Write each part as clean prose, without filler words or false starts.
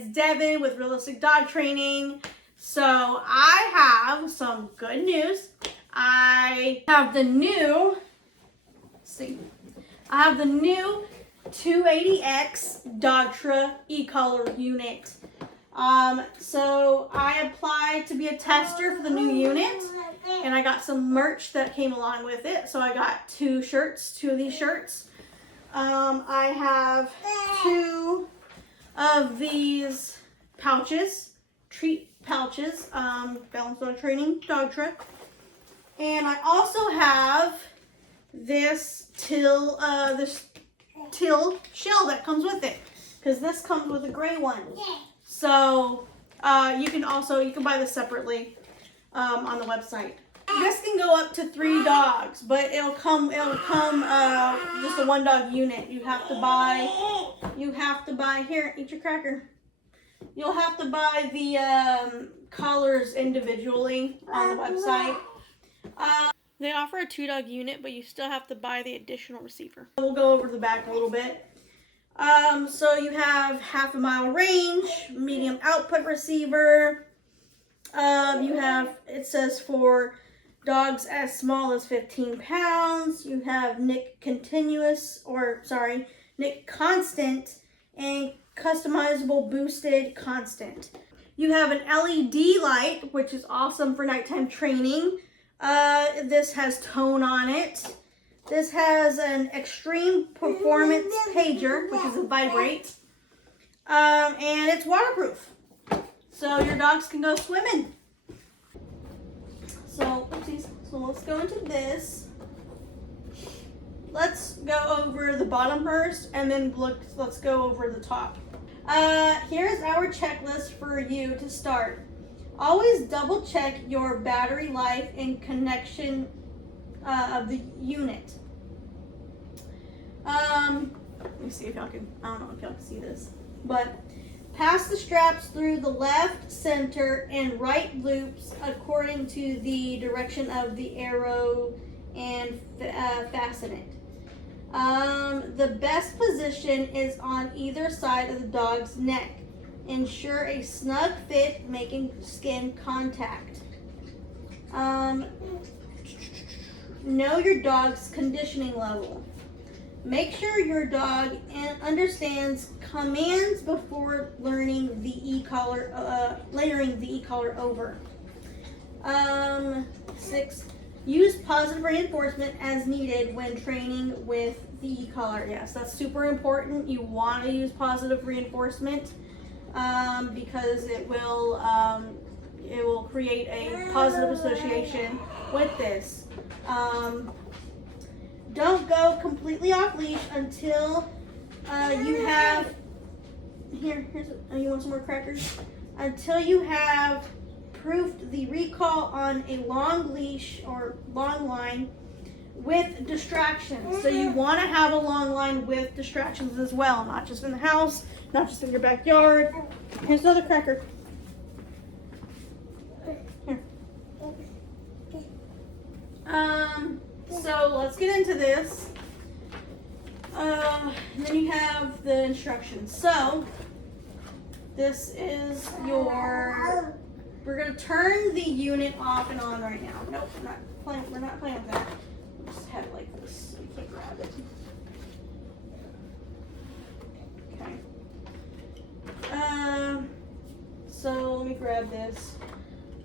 it's Devin with Realistic Dog Training. So I have some good news. I have the new, I have the new 280X Dogtra e-collar unit. So I applied to be a tester for the new unit, and I got some merch that came along with it. So I got two of these shirts. I have 2 of these pouches, treat pouches, Balanced Dog Training Dogtra. And I also have this till shell that comes with it, because this comes with a gray one. So you can buy this separately on the website. This can go up to 3 dogs, but it'll come just a 1 dog unit. You have to buy here, eat your cracker. You'll have to buy the collars individually on the website. They offer a 2 dog unit, but you still have to buy the additional receiver. We'll go over the back a little bit. So you have 1/2 mile range, medium output receiver. It says for dogs as small as 15 pounds. You have NIC constant and customizable boosted constant. You have an LED light, which is awesome for nighttime training. This has tone on it. This has an extreme performance pager, which is a vibrate. And it's waterproof, so your dogs can go swimming. So let's go into this. Let's go over the bottom first, and then let's go over the top. Here's our checklist for you to start. Always double check your battery life and connection of the unit. Let me see if y'all can, I don't know if y'all can see this, but pass the straps through the left, center, and right loops according to the direction of the arrow and fasten it. The best position is on either side of the dog's neck. Ensure a snug fit, making skin contact. Know your dog's conditioning level. Make sure your dog understands commands before learning the layering the e-collar over. 6. Use positive reinforcement as needed when training with the e-collar. Yes, that's super important. You want to use positive reinforcement because it will create a positive association with this. Don't go completely off leash until you have you want some more crackers? Until you have proved the recall on a long leash or long line with distractions. So you want to have a long line with distractions as well, not just in the house, not just in your backyard. Here's another cracker. Here. So let's get into this. Then you have the instructions. So this is we're gonna turn the unit off and on right now. Nope, we're not playing with that. We'll just have it like this so you can't grab it. Okay. So let me grab this.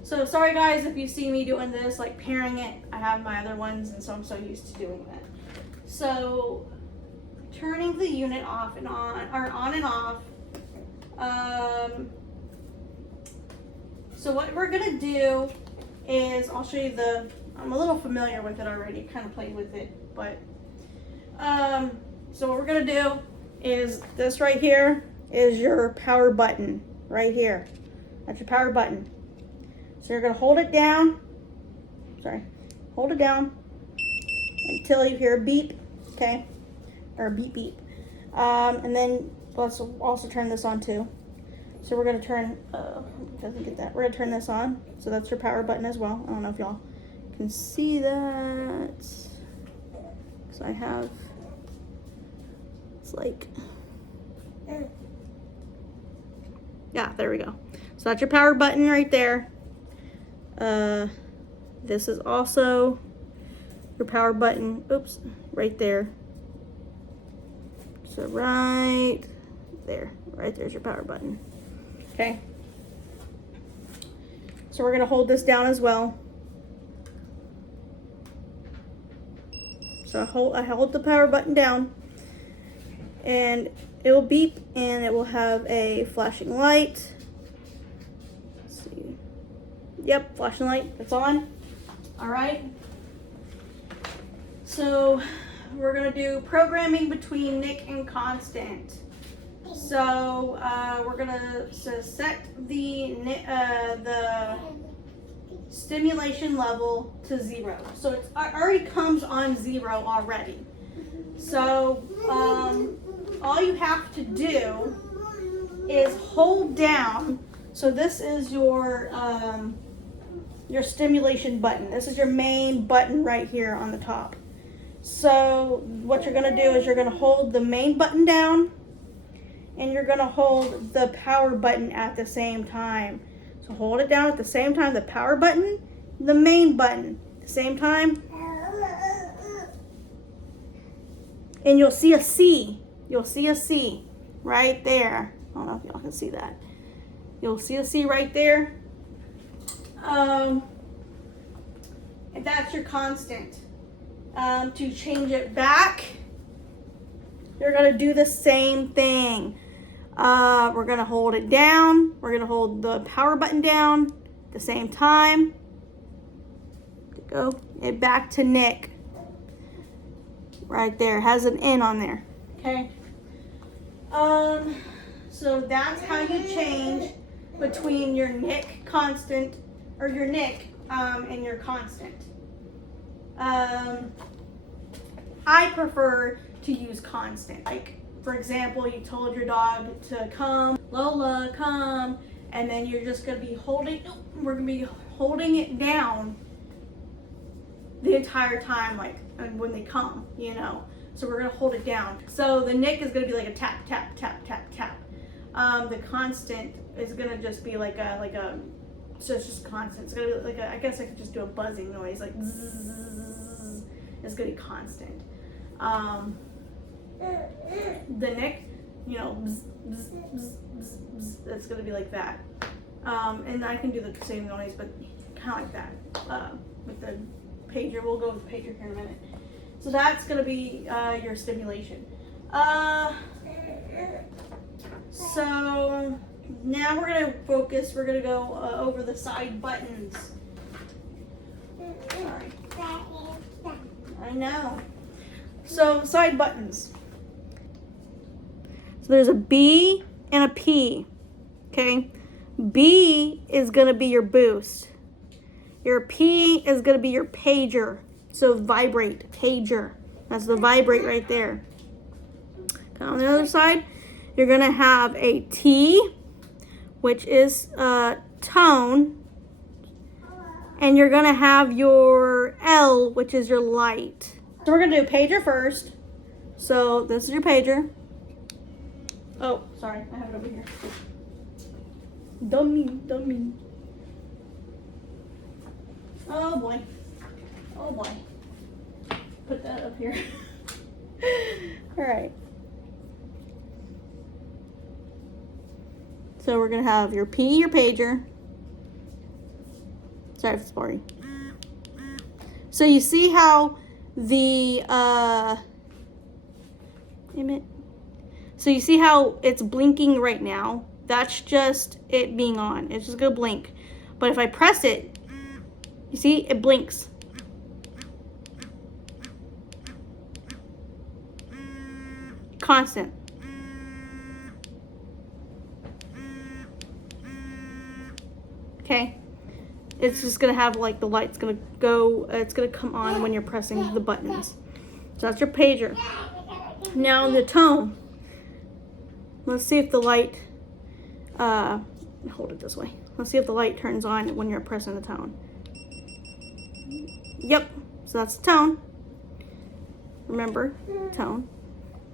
So sorry guys if you see me doing this, like pairing it. I have my other ones, and so I'm so used to doing that. So turning the unit off and on, or on and off. So what we're gonna do is, I'll show you I'm a little familiar with it already, kind of played with it, but so what we're gonna do is this right here is your power button right here. That's your power button. So you're gonna hold it down. Hold it down until you hear a beep, okay, or a beep beep, and then let's also turn this on too. So we're gonna turn. Doesn't get that. We're gonna turn this on. So that's your power button as well. I don't know if y'all can see that. So I have. It's like. Yeah, there we go. So that's your power button right there. This is also your power button. Oops, right there. So right there's your power button. Okay. So we're gonna hold this down as well. So I hold the power button down, and it will beep, and it will have a flashing light. Let's see. Yep, flashing light. It's on. All right. So we're gonna do programming between Nick and Constant. So we're gonna set the stimulation level to 0. So it already comes on 0 already. So all you have to do is hold down. So this is your stimulation button. This is your main button right here on the top. So what you're gonna do is you're gonna hold the main button down, and you're gonna hold the power button at the same time. So hold it down at the same time, the power button, the main button, at the same time. And you'll see a C. You'll see a C right there. I don't know if y'all can see that. You'll see a C right there. And that's your constant. To change it back, you're gonna do the same thing. We're gonna hold it down. We're gonna hold the power button down at the same time. Go it back to Nick. Right there, has an N on there. Okay. So that's how you change between your Nick constant, or your Nick and your constant. I prefer to use constant. Like, for example, you told your dog to come, Lola, come, and then you're just gonna be we're gonna be holding it down the entire time, like, and when they come, you know. So we're gonna hold it down. So the Nick is gonna be like a tap, tap, tap, tap, tap. The constant is gonna just be like a, so it's just constant. It's gonna be like I guess I could just do a buzzing noise, like zzz. It's gonna be constant. The Nick, you know, bzz, bzz, bzz, bzz, bzz, it's gonna be like that. And I can do the same noise, but kind of like that. With the pager, we'll go with the pager here in a minute. So that's gonna be your stimulation. So now we're gonna focus. We're gonna go over the side buttons. Sorry. I know. So side buttons. So there's a B and a P. Okay. B is gonna be your boost. Your P is gonna be your pager. So vibrate, pager. That's the vibrate right there. Okay, on the other side, you're gonna have a T, which is tone. And you're gonna have your L, which is your light. So we're gonna do pager first. So this is your pager. Oh, sorry, I have it over here. Dummy. Oh boy. Put that up here. All right. So we're gonna have your P, your pager. Sorry if it's blurry. So you see how the so you see how it's blinking right now? That's just it being on. It's just gonna blink. But if I press it, you see it blinks. Constant. Okay. It's just gonna have like the light's gonna go, it's gonna come on when you're pressing the buttons. So that's your pager. Now the tone. Let's see if the light, hold it this way. Let's see if the light turns on when you're pressing the tone. Yep, so that's the tone. Remember, tone.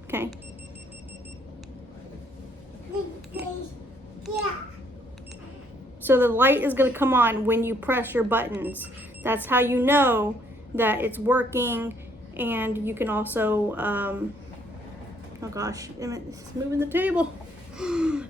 Okay. So the light is going to come on when you press your buttons. That's how you know that it's working. And you can also, oh gosh, it's moving the table.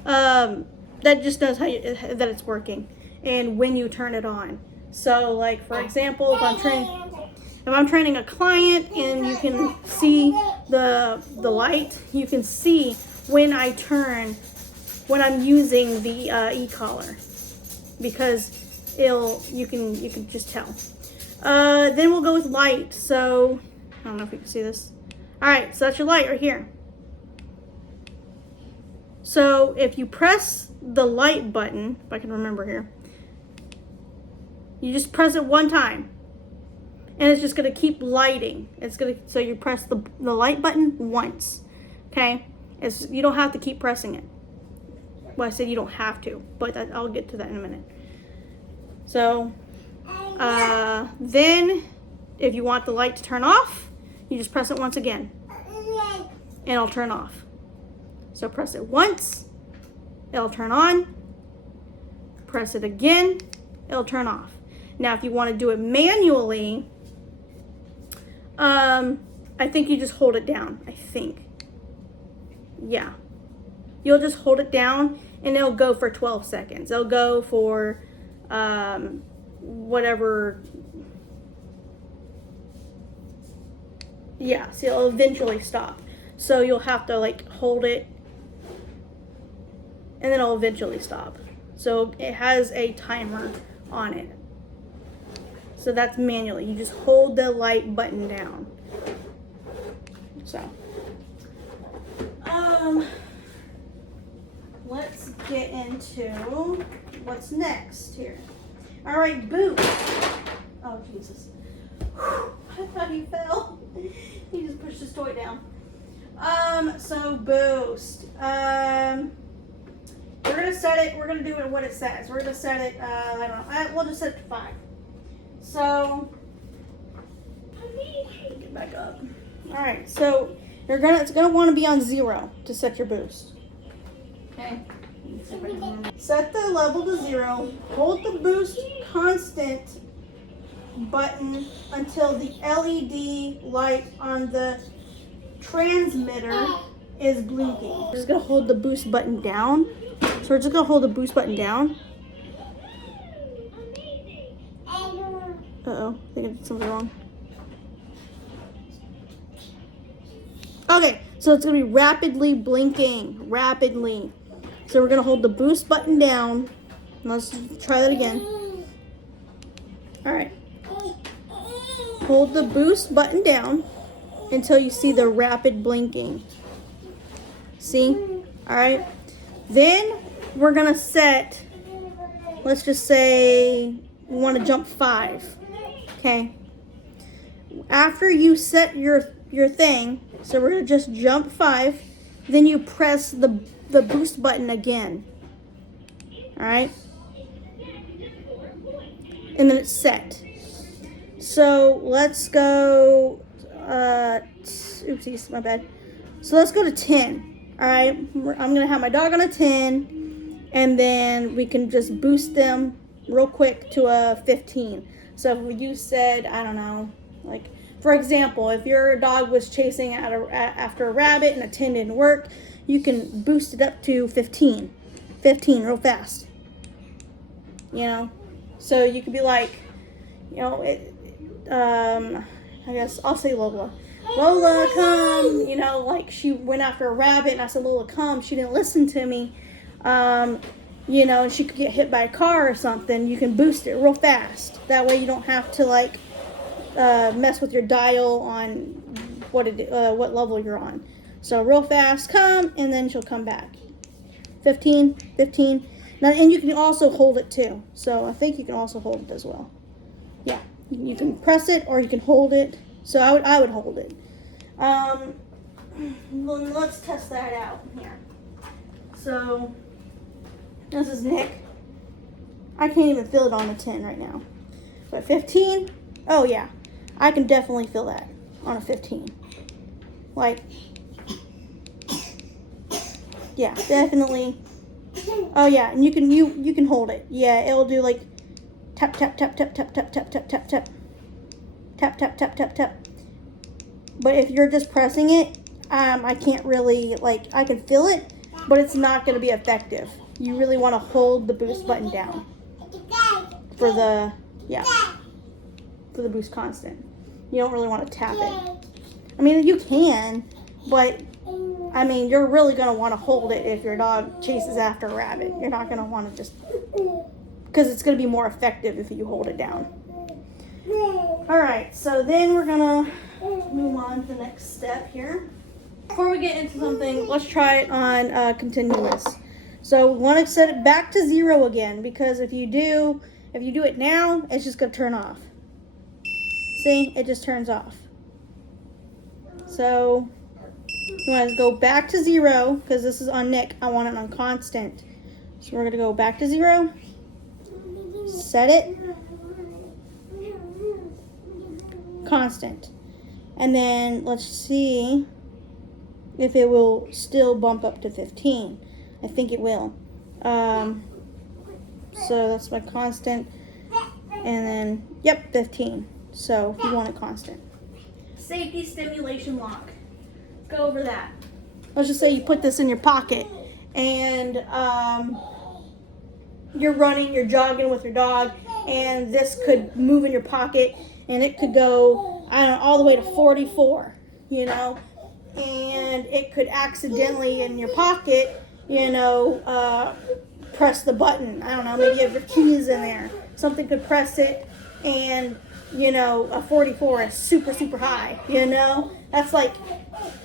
That just knows that it's working and when you turn it on. So like for example, if I'm training a client and you can see the light, you can see when I'm using the e-collar, because you can just tell. Then we'll go with light. So I don't know if you can see this. All right, so that's your light right here. So if you press the light button, if I can remember here, you just press it one time and it's just going to keep lighting. So you press the light button once, okay? You don't have to keep pressing it. Well, I said you don't have to, but I'll get to that in a minute. So then if you want the light to turn off, you just press it once again and it'll turn off. So press it once, it'll turn on. Press it again, it'll turn off. Now, if you want to do it manually, I think you just hold it down, I think. Yeah. You'll just hold it down and it'll go for 12 seconds. It'll go for whatever. Yeah, see, it'll eventually stop. So you'll have to like hold it and then it'll eventually stop. So it has a timer on it. So that's manually. You just hold the light button down. So, let's get into what's next here. All right, boost. Oh, Jesus. Whew, I thought he fell. He just pushed his toy down. So boost. We're gonna set it. We're gonna do it what it says. We're gonna set it. I don't know. We'll just set it to 5. So get back up. All right. So it's gonna want to be on 0 to set your boost. Okay. Set the level to 0. Hold the boost constant button until the LED light on the transmitter is blinking. We're just gonna hold the boost button down. So we're just gonna hold the boost button down. Uh-oh, I think I did something wrong. Okay, so it's gonna be rapidly blinking, rapidly. So we're gonna hold the boost button down. Let's try that again. All right. Hold the boost button down until you see the rapid blinking. See? All right. Then we're gonna set, let's just say we want to jump 5. Okay. After you set your thing, so we're gonna just jump 5, then you press the boost button again. All right. And then it's set. So let's go, oopsies, my bad. So let's go to 10. All right, I'm gonna have my dog on a 10, and then we can just boost them real quick to a 15. So if you said, I don't know, like for example, if your dog was chasing after a rabbit and a 10 didn't work, you can boost it up to 15 real fast. You know, so you could be like, you know, I guess I'll say Lola. Lola, come, you know, like she went after a rabbit and I said, Lola, come. She didn't listen to me. You know, and she could get hit by a car or something. You can boost it real fast. That way you don't have to like mess with your dial on what level you're on. So real fast, come, and then she'll come back. 15. Now, and you can also hold it too. So I think you can also hold it as well. Yeah, you can press it or you can hold it. So I would hold it. Let's test that out here. So this is Nick. I can't even feel it on a 10 right now. But 15, oh yeah, I can definitely feel that on a 15. Like, yeah, definitely Oh yeah, and you can hold it. Yeah, it'll do like tap tap tap tap tap tap tap tap tap tap tap tap tap tap tap. But if you're just pressing it, I can't really, like, I can feel it, but it's not going to be effective. You really want to hold the boost button down for the, yeah, for the boost constant. You don't really want to tap it. I mean, you can, but I mean, you're really going to want to hold it if your dog chases after a rabbit. You're not going to want to just, because it's going to be more effective if you hold it down. All right, so then we're going to move on to the next step here. Before we get into something, let's try it on continuous. So we want to set it back to 0 again, because if you do it now, it's just going to turn off. See, it just turns off. So you want to go back to 0, because this is on Nick. I want it on constant. So we're going to go back to 0, set it, constant. And then let's see if it will still bump up to 15. I think it will. So that's my constant. And then, yep, 15. So you want it constant. Safety stimulation lock. Let's go over that. Let's just say you put this in your pocket and you're jogging with your dog, and this could move in your pocket, and it could go, I don't know, all the way to 44, you know, and it could accidentally in your pocket, you know, press the button. I don't know, maybe you have your keys in there. Something could press it, and, you know, a 44 is super, super high, you know? That's like,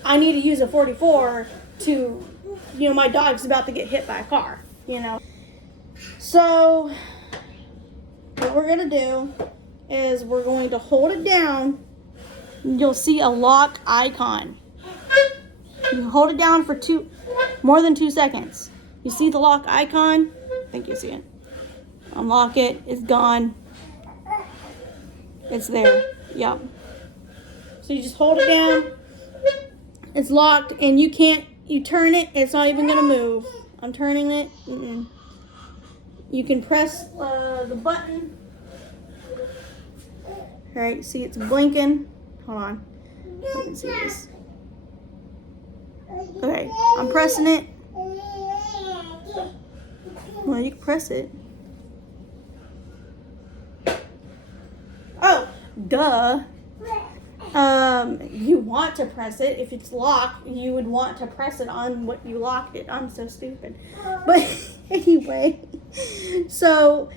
I need to use a 44 to, you know, my dog's about to get hit by a car, you know? So what we're going to do is we're going to hold it down. You'll see a lock icon. You hold it down for more than 2 seconds. You see the lock icon? I think you see it. Unlock it. It's gone. It's there. Yep. So you just hold it down. It's locked, and you turn it, it's not even going to move. I'm turning it. You can press the button. All right, see it's blinking. Hold on. You can see this. Okay, I'm pressing it. Well, you can press it. Oh, duh. You want to press it. If it's locked, you would want to press it on what you locked it. I'm so stupid. But anyway, so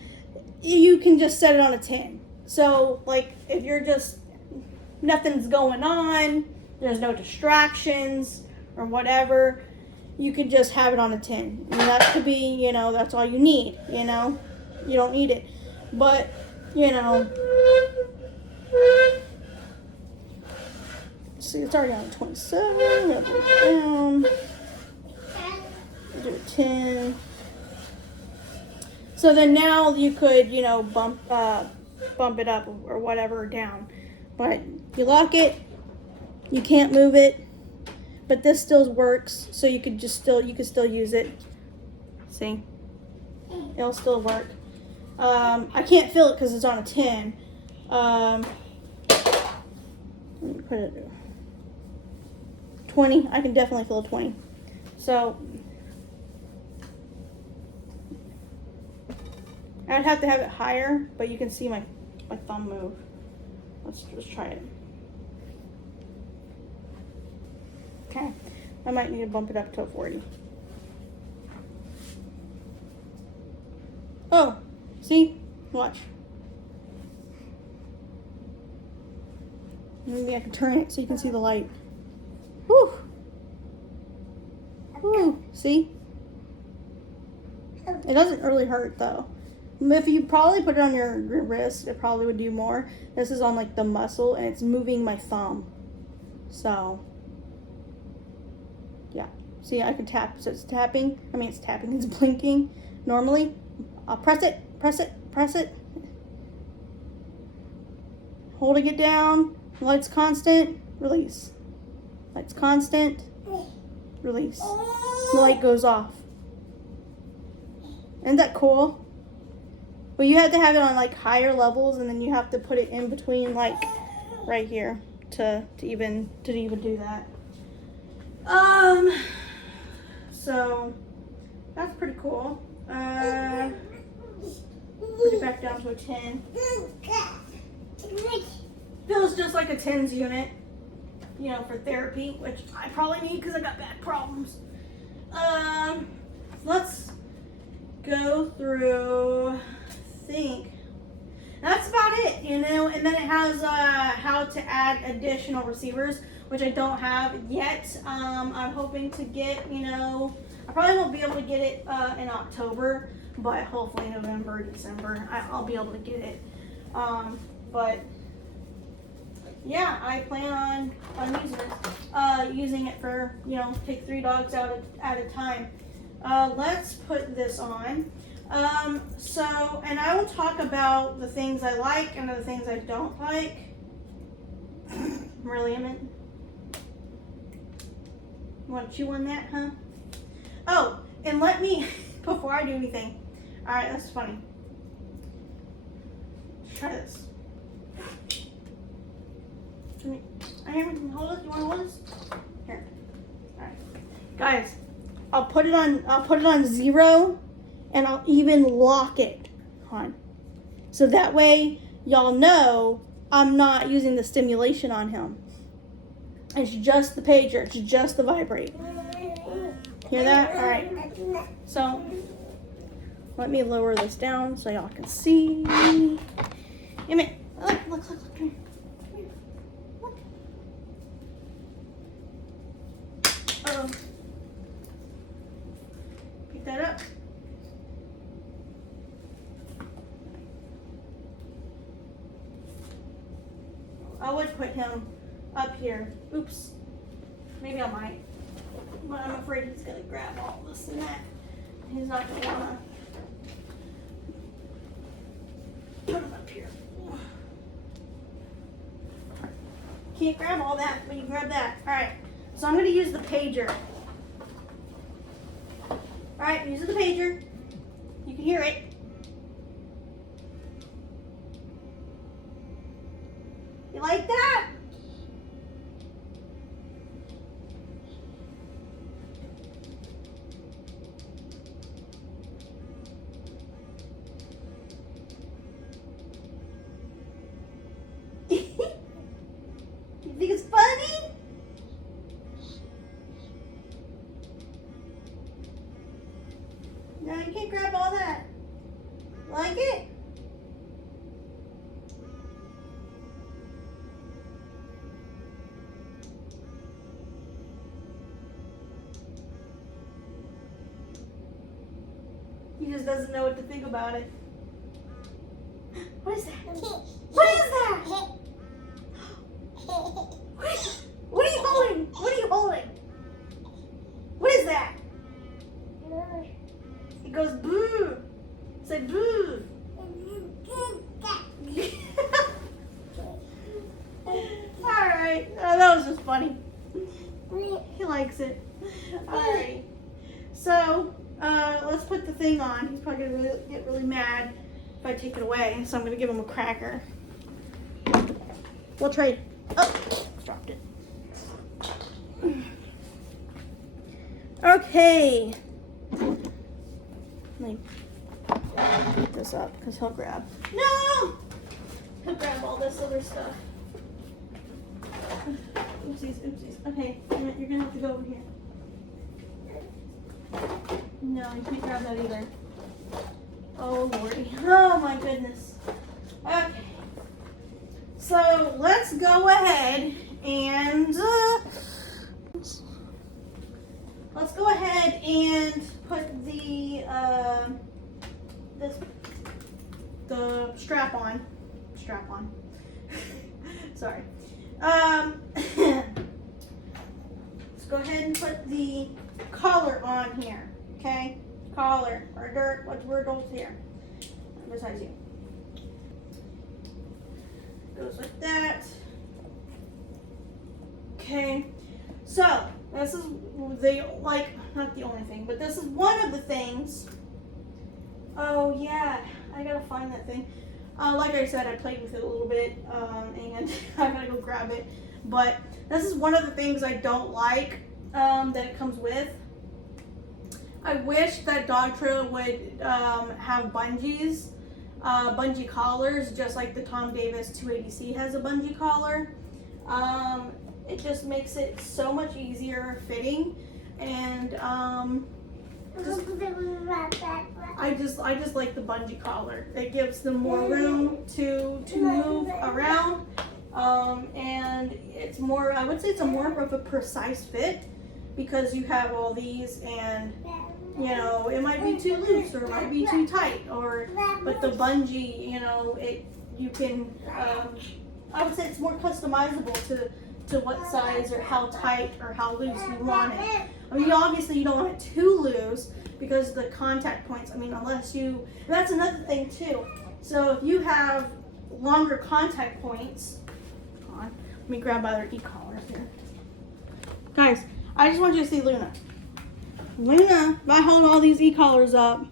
you can just set it on a 10. So, like, if you're just, nothing's going on, there's no distractions or whatever, you could just have it on a 10. And that could be, you know, that's all you need, you know. You don't need it. But, you know, see, it's already on 27. We're going to put it down. Do a 10. So then now you could, you know, bump it up or whatever down. But you lock it, you can't move it, but this still works, so you could still use it. See? It'll still work. I can't feel it because it's on a 10. Let me put it 20. I can definitely feel a 20. So I'd have to have it higher, but you can see my thumb move. Let's just try it. Okay, I might need to bump it up to a 40. Oh, see? Watch. Maybe I can turn it so you can see the light. Whew. Whew. See? It doesn't really hurt though. If you probably put it on your wrist, it probably would do more. This is on like the muscle, and it's moving my thumb. So, yeah. See, I can tap. So it's tapping. I mean, it's tapping. It's blinking. Normally, I'll press it, press it, press it. Holding it down. Light's constant. Release. Light's constant. Release. The light goes off. Isn't that cool? Well, you have to have it on like higher levels, and then you have to put it in between like right here to even do that. So that's pretty cool. Put it back down to a 10. Feels just like a TENS unit, you know, for therapy, which I probably need because I got back problems. Let's go through, I think that's about it, you know, and then it has how to add additional receivers, which I don't have yet. I'm hoping to get, you know, I probably won't be able to get it in October, but hopefully November, December, I'll be able to get it. But yeah, I plan on using it for, you know, take 3 dogs out at a time. Let's put this on. So, and I will talk about the things I like and the things I don't like. Really, Emmett? You want to chew on that, huh? Oh, and let me, before I do anything. Alright, that's funny. Let's try this. I haven't hold it. You want to hold this? Here. Alright. Guys, I'll put it on 0, and I'll even lock it on. So that way y'all know I'm not using the stimulation on him. It's just the pager, it's just the vibrate. Hear that? Alright. So let me lower this down so y'all can see. Emmett, look, come here. Look. Uh-oh. Pick that up. I would put him up here. Oops. Maybe I might. But I'm afraid he's going to grab all this and that. He's not going to want to put him up here. Can't grab all that, but you grab that. Alright. So I'm going to use the pager. Alright, using the pager. You can hear it. You like that? You think it's funny? No, you can't grab all that. Like it? He just doesn't know what to think about it. What is that? What is that? What are you holding? What are you holding? What is that? It goes boo. Say boo. Alright. Oh, that was just funny. He likes it. Alright. So, let's put the thing on. He's probably going to get really mad if I take it away. So I'm going to give him a cracker. We'll trade. Oh, dropped it. Okay. Let me pick this up because he'll grab. No! He'll grab all this other stuff. Oopsies, oopsies. Okay, you're going to have to go over here. No, you can't grab that either. Oh, Lordy. Oh, my goodness. Okay. So, let's go ahead and put the the strap on. Sorry. Let's go ahead and put the collar on here. Okay? Collar or dirt, we're adults here. Besides you. Goes like that. Okay. So, this is not the only thing, but this is one of the things Oh yeah, I gotta find that thing. Like I said, I played with it a little bit, and I gotta go grab it. But this is one of the things I don't like that it comes with. I wish that Dogtra would have bungees, bungee collars, just like the Tom Davis 280C has a bungee collar. It just makes it so much easier fitting, and I just like the bungee collar. It gives them more room to move around, and it's more, I would say it's a more of a precise fit, because you have all these, and you know, it might be too loose or it might be too tight, but the bungee, you know, you can, I would say it's more customizable to what size or how tight or how loose you want it. I mean, obviously you don't want it too loose, because the contact points, I mean, unless you, that's another thing too. So if you have longer contact points, hold on, let me grab other e-collars here. Guys, I just want you to see Luna. Luna, if I hold all these e-collars up,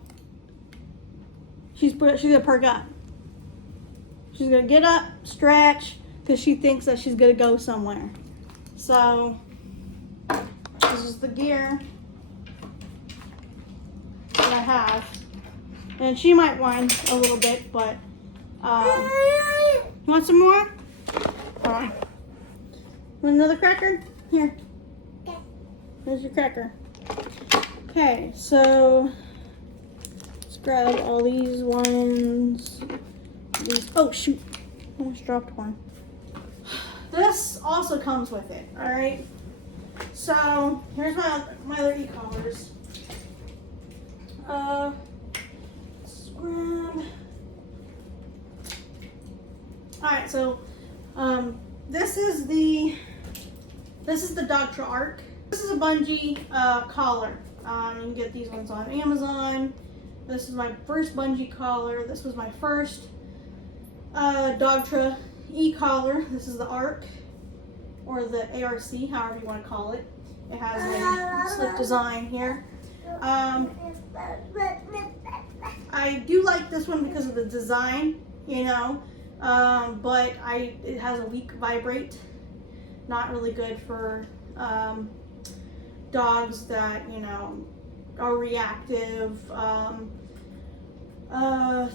she's gonna perk up. She's gonna get up, stretch, because she thinks that she's gonna go somewhere. So this is the gear that I have, and she might whine a little bit, but you want some more? All right. Want another cracker? Here. Here's your cracker. Okay, so let's grab all these ones. Oh shoot, I almost dropped one. This also comes with it, all right? So here's my other e-collars. Let's grab. All right, so this is the Dogtra Arc. This is a bungee collar. You can get these ones on Amazon. This is my first bungee collar. This was my first Dogtra e-collar. This is the Arc, or the ARC, however you want to call it. It has a slip design here. I do like this one because of the design, you know, but it has a weak vibrate. Not really good for dogs that, you know, are reactive,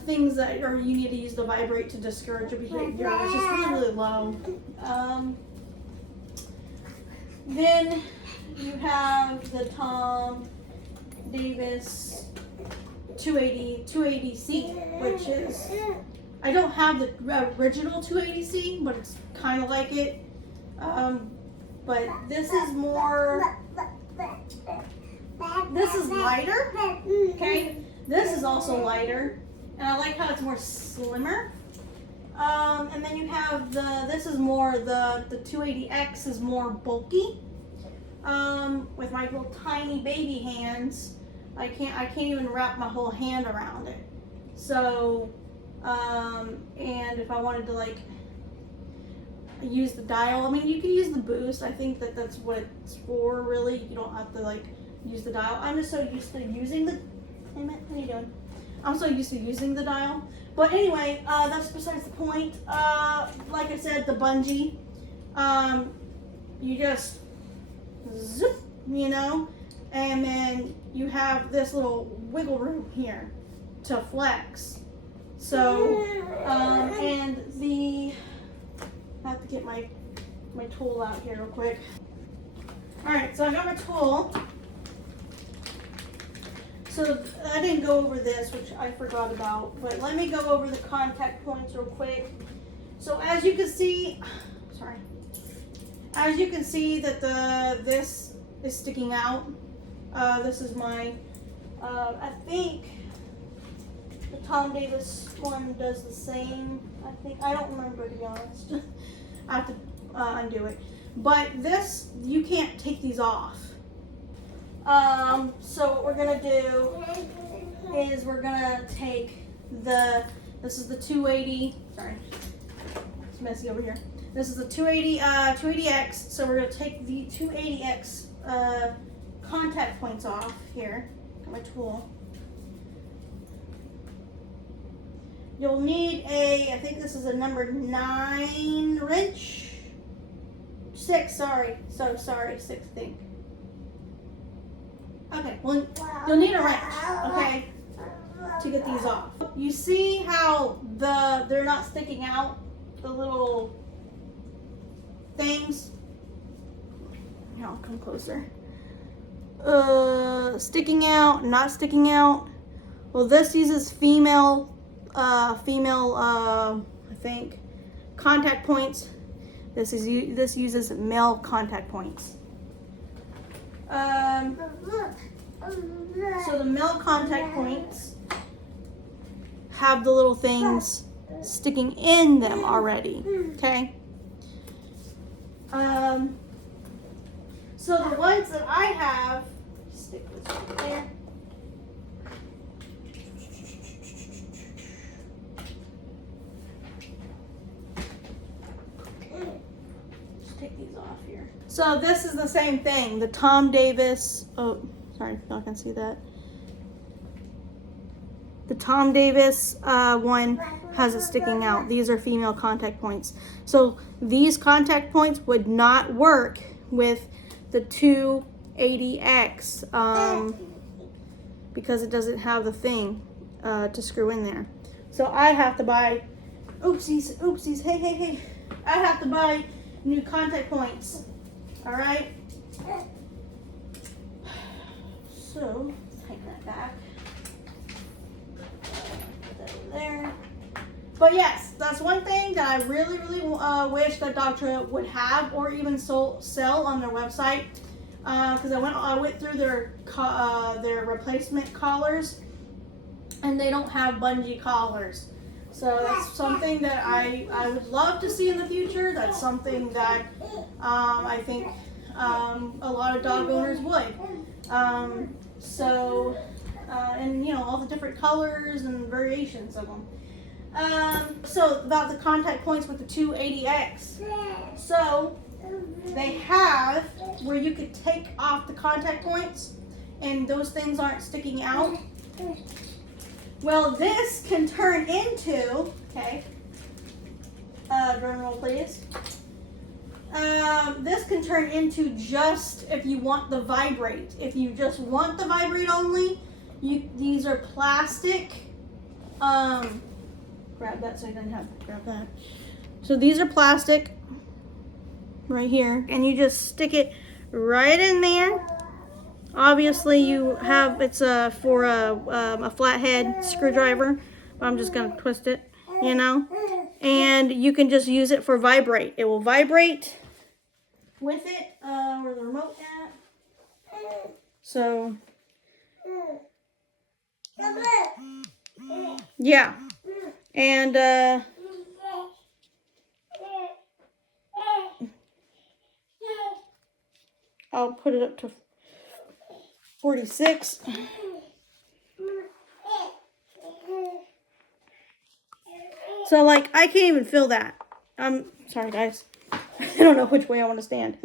things that you need to use the vibrate to discourage a behavior. It's just really, really low. Then you have the Tom Davis 280C, which is, I don't have the original 280C, but it's kind of like it. But this is more, this is lighter, okay? This is also lighter, and I like how it's more slimmer. And then you have this is more, the 280X is more bulky. With my little tiny baby hands, I can't even wrap my whole hand around it. So, and if I wanted to like use the dial, I mean, you can use the boost. I think that's what it's for, really. You don't have to like use the dial. I'm just so used to using the, hey man, how you doing? I'm so used to using the dial. But anyway, that's besides the point. Like I said, the bungee, you just zip, you know, and then you have this little wiggle room here to flex. So, and I have to get my tool out here real quick. All right, so I got my tool. So I didn't go over this, which I forgot about, but let me go over the contact points real quick. So as you can see, sorry, as you can see that this is sticking out. This is my, I think the Tom Davis one does the same. I don't remember, to be honest. I have to undo it. But this, you can't take these off. So what we're gonna do is we're gonna take this is the 280, sorry, it's messy over here. This is the 280X, so we're gonna take the 280X contact points off here. Got my tool. You'll need I think this is a number 9 wrench. 6, sorry. So sorry, 6, I think. Okay, well, you'll need a wrench, okay, to get these off. You see how they're not sticking out, the little things? Here, I'll come closer. Sticking out, not sticking out. Well, this uses female, I think, contact points. This uses male contact points. So the male contact points have the little things sticking in them already. Okay. So the ones that I have, stick this right there. Take these off here. So this is the same thing. The Tom Davis, oh, sorry, y'all can see that. The Tom Davis one has it sticking out. These are female contact points. So these contact points would not work with the 280X because it doesn't have the thing to screw in there. So I have to buy, oopsies, hey. I have to buy new contact points. All right. So let's hang that back. Put that over there. But yes, that's one thing that I really wish that Dogtra would have, or even sell on their website. Because I went through their replacement collars, and they don't have bungee collars. So that's something that I would love to see in the future. That's something that I think a lot of dog owners would. And you know, all the different colors and variations of them. So about the contact points with the 280X. So they have where you could take off the contact points and those things aren't sticking out. Well, this can turn into, okay, drum roll please. This can turn into just if you want the vibrate. If you just want the vibrate only, these are plastic. Grab that so I didn't have to grab that. So these are plastic right here, and you just stick it right in there. Obviously you have, it's for a flathead screwdriver, but I'm just gonna twist it, you know, and you can just use it for vibrate. It will vibrate with it. Where's the remote at? So yeah, and I'll put it up to 46. So like I can't even feel that. I'm sorry guys. I don't know which way I want to stand.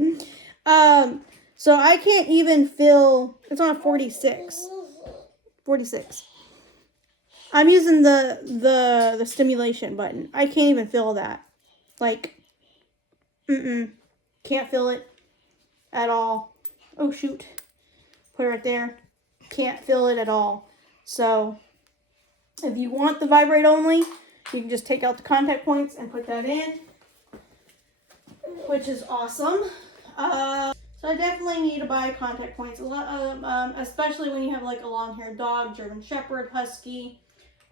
So I can't even feel, it's on 46. 46. I'm using the stimulation button. I can't even feel that. Like can't feel it at all. Oh shoot. Put it right there. Can't feel it at all. So if you want the vibrate only, you can just take out the contact points and put that in, which is awesome. So I definitely need to buy contact points, especially when you have like a long-haired dog, German Shepherd, Husky,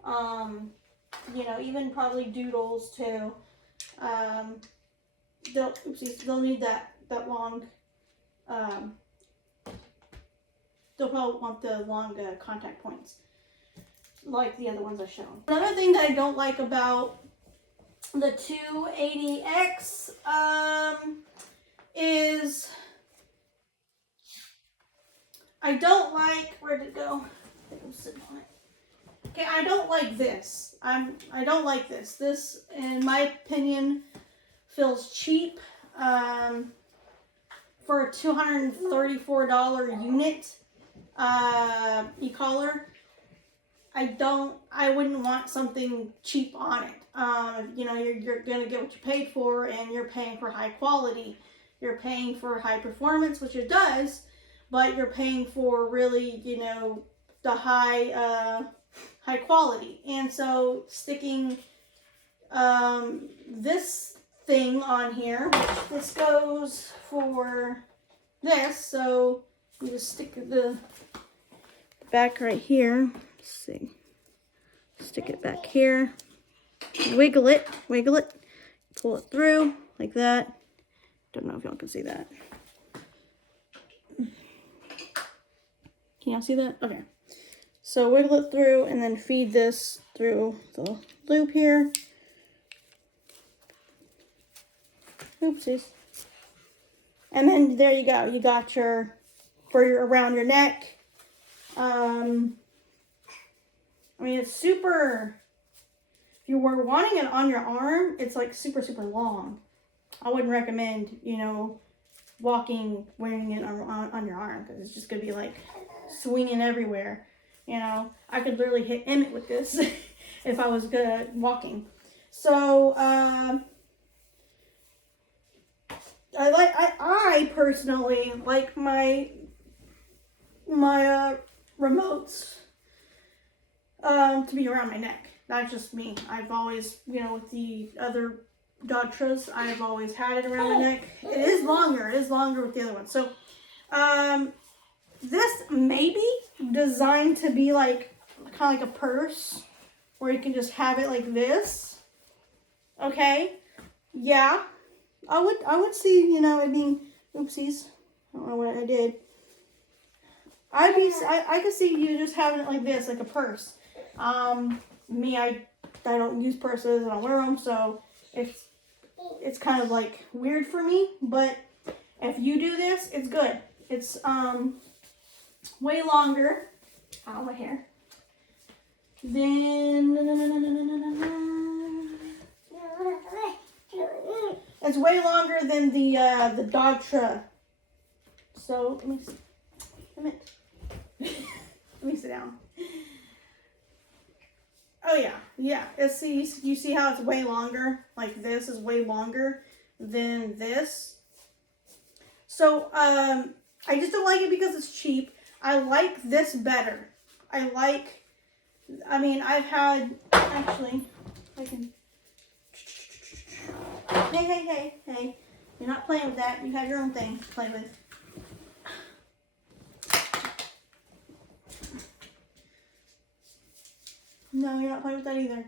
you know, even probably Doodles too. They'll need that long. They'll probably want the long contact points, like the other ones I've shown. Another thing that I don't like about the 280X is I don't like, where'd it go? I think I'm sitting on it. Okay, I don't like this. I don't like this. This, in my opinion, feels cheap for a $234 unit e-collar. I wouldn't want something cheap on it. You know, you're going to get what you paid for, and you're paying for high quality. You're paying for high performance, which it does, but you're paying for really, you know, the high quality. And so sticking this thing on here, which this goes for this, so you just stick the back right here. Let's see. Stick it back here. Wiggle it, pull it through like that. Don't know if y'all can see that. Can y'all see that? Okay. So wiggle it through and then feed this through the loop here. Oopsies. And then there you go. You got your, around your neck. I mean, it's super, if you were wanting it on your arm, it's like super, super long. I wouldn't recommend, you know, wearing it on your arm, because it's just going to be like swinging everywhere. You know, I could literally hit Emmett with this if I was good walking. So, I personally like my remotes to be around my neck. That's just me. I've always, you know, with the other Dogtras, I've always had it around my neck. It is longer with the other one. So, this may be designed to be like, kind of like a purse, where you can just have it like this. Okay. Yeah. I would see, you know, it being, oopsies. I don't know what I did. I could see you just having it like this, like a purse. Me, I don't use purses, I don't wear them, so it's kind of like weird for me, but if you do this, it's good. It's way longer. Ow, my hair. Then it's way longer than the Dogtra. So let me sit down. Oh yeah. You see how it's way longer? Like this is way longer than this. So I just don't like it because it's cheap. I like this better. I mean, I've had, actually, I can, hey, you're not playing with that. You have your own thing to play with. No, you're not playing with that either.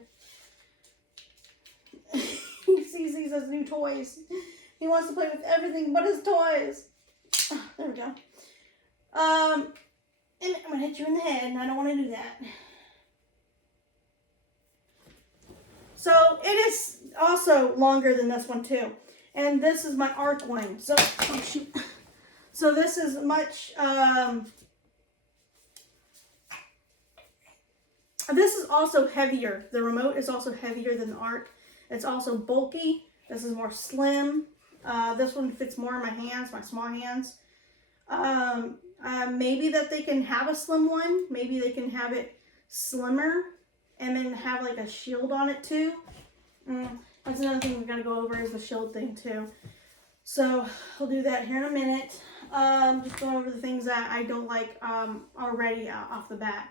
He sees his new toys. He wants to play with everything but his toys. Oh, there we go. And I'm going to hit you in the head, and I don't want to do that. So, it is also longer than this one, too. And this is my arc one. So, oh shoot. So, this is much, this is also heavier. The remote is also heavier than the arc. It's also bulky. This is more slim. This one fits more in my hands, my small hands. Maybe that they can have a slim one. Maybe they can have it slimmer and then have like a shield on it too. That's another thing we've got to go over is the shield thing too. So we'll do that here in a minute. Just going over the things that I don't like already off the bat.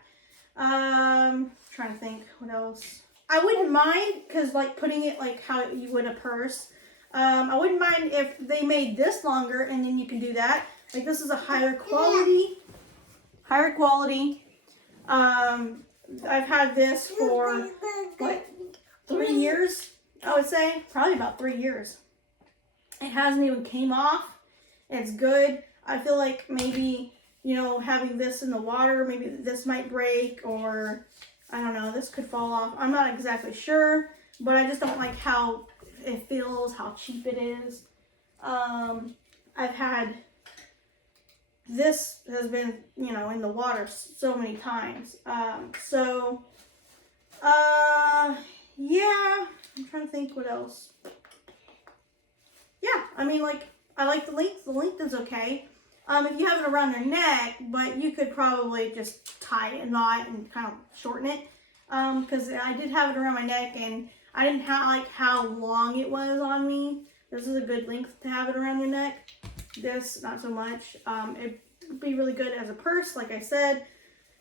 Trying to think what else. I wouldn't mind, because like putting it like how you would a purse. I wouldn't mind if they made this longer and then you can do that. Like this is a higher quality. I've had this for what, 3 years? I would say probably about 3 years. It hasn't even came off. It's good. I feel like maybe, you know, having this in the water, maybe this might break, or I don't know, this could fall off. I'm not exactly sure, but I just don't like how it feels, how cheap it is. I've had, this has been, you know, in the water so many times. Yeah, I'm trying to think what else. Yeah, I mean, like, I like the length. The length is okay. if you have it around your neck, but you could probably just tie a knot and kind of shorten it. Because I did have it around my neck and I didn't like how long it was on me. This is a good length to have it around your neck. This, not so much. It would be really good as a purse, like I said.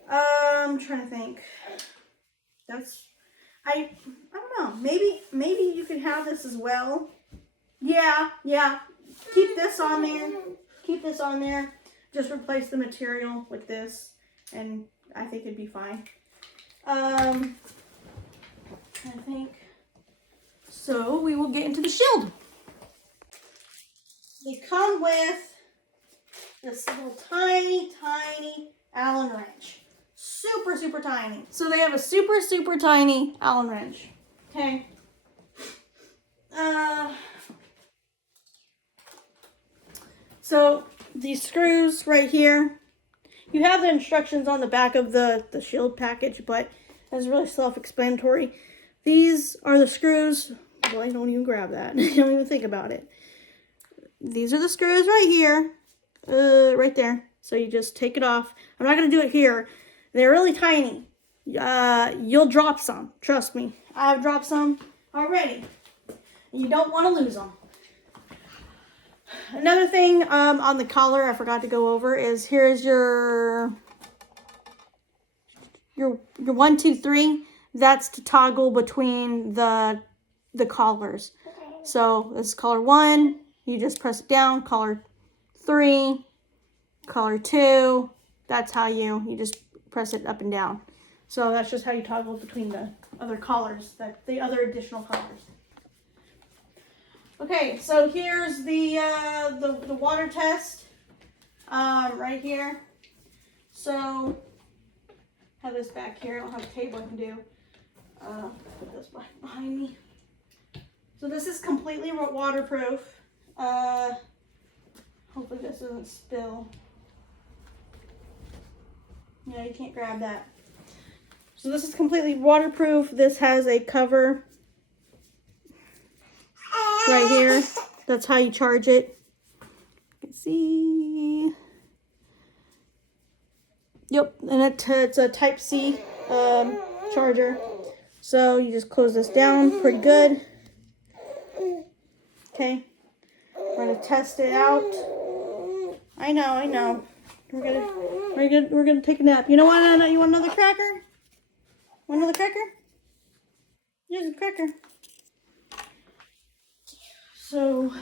I'm trying to think. I don't know. Maybe you could have this as well. Yeah. Keep this on there. Keep this on there. Just replace the material with this, and I think it'd be fine. I think. So we will get into the shield. They come with this little tiny Allen wrench. Super tiny. So they have a super tiny Allen wrench. Okay. So these screws right here, you have the instructions on the back of the shield package, but it's really self-explanatory. These are the screws. Well, I don't even grab that. I don't even think about it. These are the screws right here, right there. So you just take it off. I'm not going to do it here. They're really tiny. You'll drop some. Trust me. I've dropped some already. You don't want to lose them. Another thing on the collar I forgot to go over is here's your 1, 2, 3. That's to toggle between the collars. So this is collar 1. You just press it down. Collar 3, collar 2. That's how you just press it up and down. So that's just how you toggle between the other collars, the other additional collars. Okay, so here's the water test right here. So I have this back here. I don't have a table I can do. Put this behind me. So this is completely waterproof. Hopefully this doesn't spill. No, you can't grab that. So this is completely waterproof. This has a cover right here. That's how you charge it. You can see. Yep, and it's a Type-C charger. So you just close this down pretty good. Okay, we're gonna test it out. I know. We're gonna take a nap. You know what? You want another cracker? Want another cracker? Here's a cracker. So,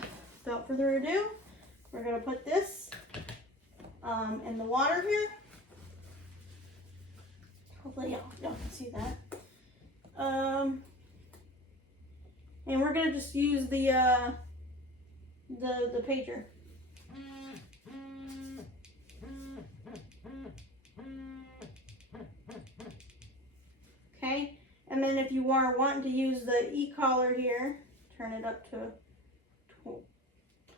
without further ado, we're gonna put this in the water here. Hopefully y'all can see that. And we're gonna just use the pager. Okay, and then if you are wanting to use the e-collar here, turn it up to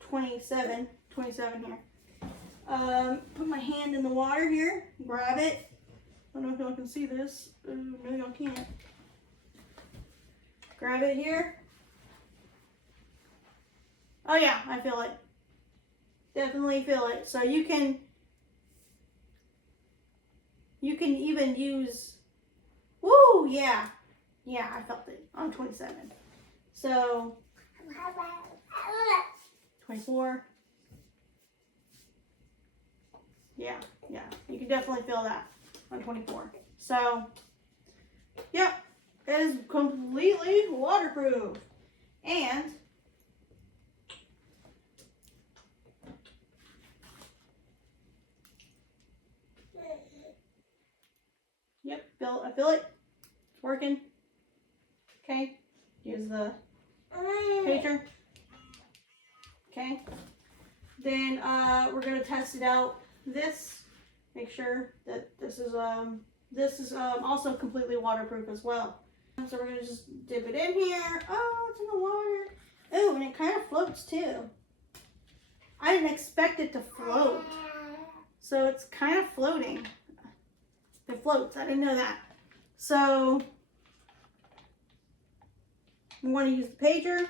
27 here. Put my hand in the water here, grab it. I don't know if y'all can see this. No, y'all can't. Grab it here. Oh yeah, I feel it. Definitely feel it. So you can even use, woo, yeah, I felt it on 27. So 24. Yeah, you can definitely feel that on 24. So, yeah, it is completely waterproof. And yep, I feel it. It's working. Okay, use the pager. Okay, then we're gonna test it out. Make sure that this is also completely waterproof as well. So we're gonna just dip it in here. Oh, it's in the water. Oh, and it kind of floats too. I didn't expect it to float. So it's kind of floating. It floats. I didn't know that. So we want to use the pager.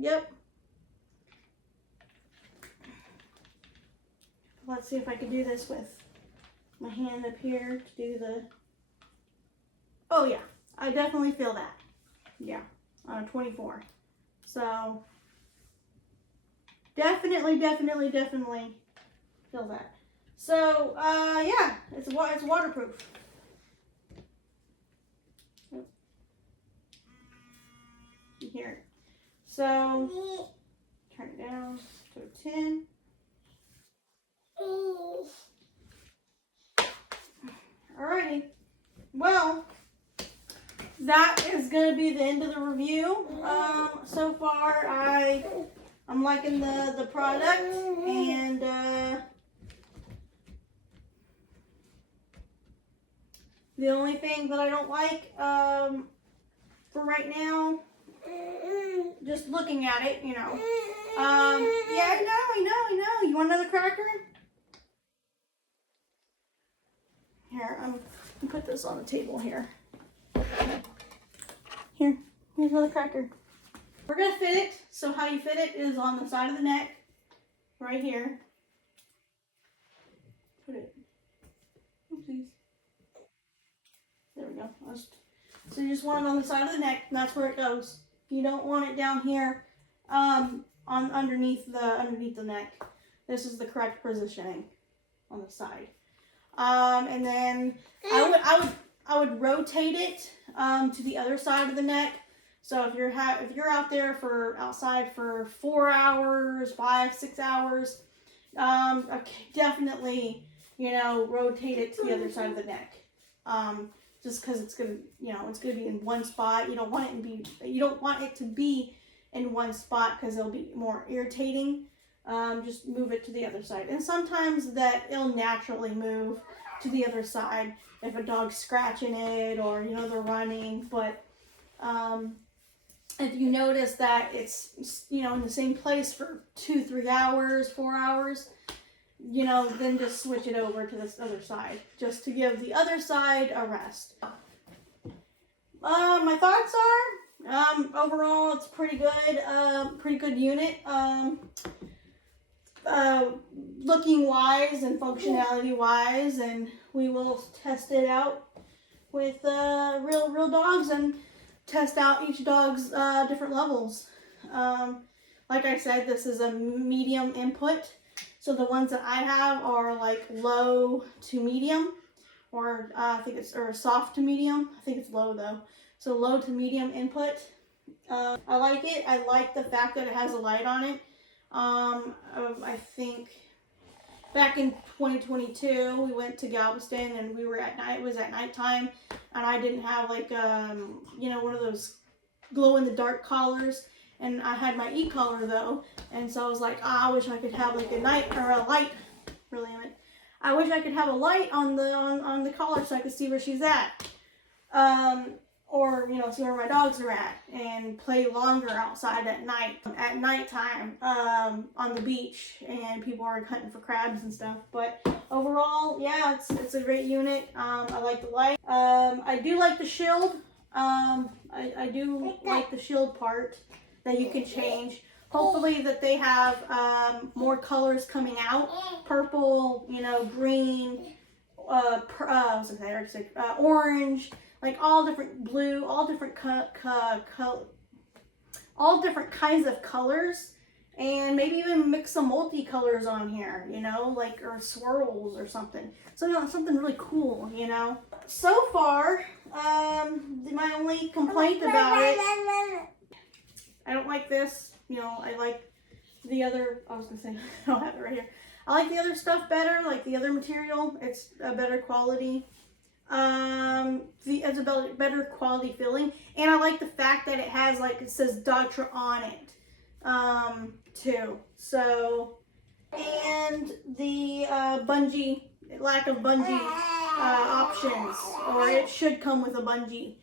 Yep. Let's see if I can do this with my hand up here to do the, oh yeah, I definitely feel that. Yeah, on a 24. So definitely feel that. So yeah, it's waterproof. You hear it. So turn it down to a 10. Alrighty. Well, that is going to be the end of the review. So far, I'm liking the product, and the only thing that I don't like for right now, just looking at it, you know. Yeah, I know. You want another cracker? Here, I'm gonna put this on the table here. Here's another cracker. We're gonna fit it. So how you fit it is on the side of the neck, right here. Put it. Oopsies. There we go. So you just want it on the side of the neck, and that's where it goes. You don't want it down here, on underneath the neck. This is the correct positioning on the side. And then I would rotate it to the other side of the neck. So if you're out there outside for 4 hours, 5, 6 hours, okay, definitely, you know, rotate it to the other side of the neck. Just because it's gonna be in one spot. You don't want it to be in one spot because it'll be more irritating. Just move it to the other side. And sometimes that it'll naturally move to the other side if a dog's scratching it or, you know, they're running. But if you notice that it's, you know, in the same place for 2, 3 hours, 4 hours, you know, then just switch it over to this other side just to give the other side a rest. My thoughts are, overall, it's pretty good unit. Looking wise and functionality wise, and we will test it out with real dogs and test out each dog's different levels. Like I said, this is a medium input, so the ones that I have are like low to medium, or or soft to medium. I think it's low though, so low to medium input. I like it. I like the fact that it has a light on it. I think back in 2022 we went to Galveston and we were at night. It was at nighttime, and I didn't have like you know, one of those glow in the dark collars, and I had my e-collar though, and so I was like, I wish I could have like a light. Really, I wish I could have a light on the collar so I could see where she's at. Or, you know, see where my dogs are at, and play longer outside at nighttime, on the beach, and people are hunting for crabs and stuff. But overall, yeah, it's a great unit. I like the light. I do like the shield. I do like the shield part that you can change. Hopefully that they have more colors coming out. Purple, you know, green, orange. Like all different blue, all different kinds of colors, and maybe even mix some multicolors on here, you know, like, or swirls or something. So something really cool, you know. So far, my only complaint about it, I don't like this, you know. I like the other, I was gonna say, I don't have it right here. I like the other stuff better, like the other material. It's a better quality. It's a better quality feeling, and I like the fact that it has, like, it says Dogtra on it, too. So, and the lack of bungee options, or it should come with a bungee,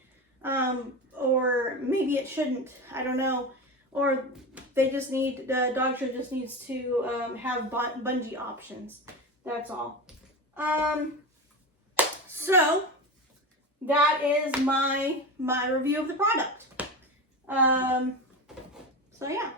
or maybe it shouldn't. I don't know. Or they just need, Dogtra just needs to have bungee options. That's all. So that is my review of the product. So yeah.